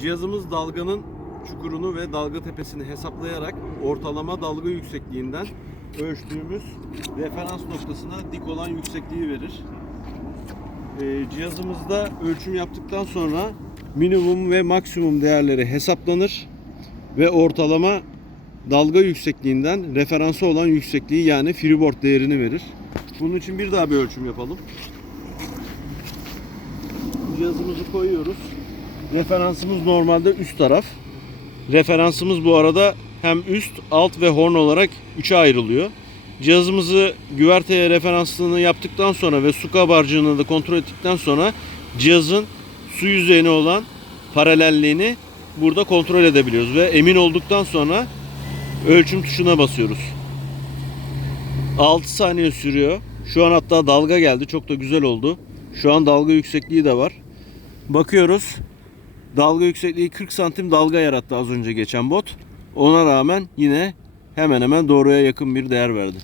Cihazımız dalganın çukurunu ve dalga tepesini hesaplayarak ortalama dalga yüksekliğinden ölçtüğümüz referans noktasına dik olan yüksekliği verir. Cihazımızda ölçüm yaptıktan sonra minimum ve maksimum değerleri hesaplanır ve ortalama dalga yüksekliğinden referansı olan yüksekliği yani freeboard değerini verir. Bunun için bir daha bir ölçüm yapalım. Cihazımızı koyuyoruz. Referansımız normalde üst taraf. Referansımız bu arada hem üst, alt ve horn olarak 3'e ayrılıyor. Cihazımızı güverteye referanslığını yaptıktan sonra ve su kabarcığını da kontrol ettikten sonra cihazın su yüzeyine olan paralelliğini burada kontrol edebiliyoruz ve emin olduktan sonra ölçüm tuşuna basıyoruz. 6 saniye sürüyor. Şu an hatta dalga geldi. Çok da güzel oldu. Şu an dalga yüksekliği de var. Bakıyoruz. Dalga yüksekliği 40 santim dalga yarattı az önce geçen bot. Ona rağmen yine hemen hemen doğruya yakın bir değer verdi.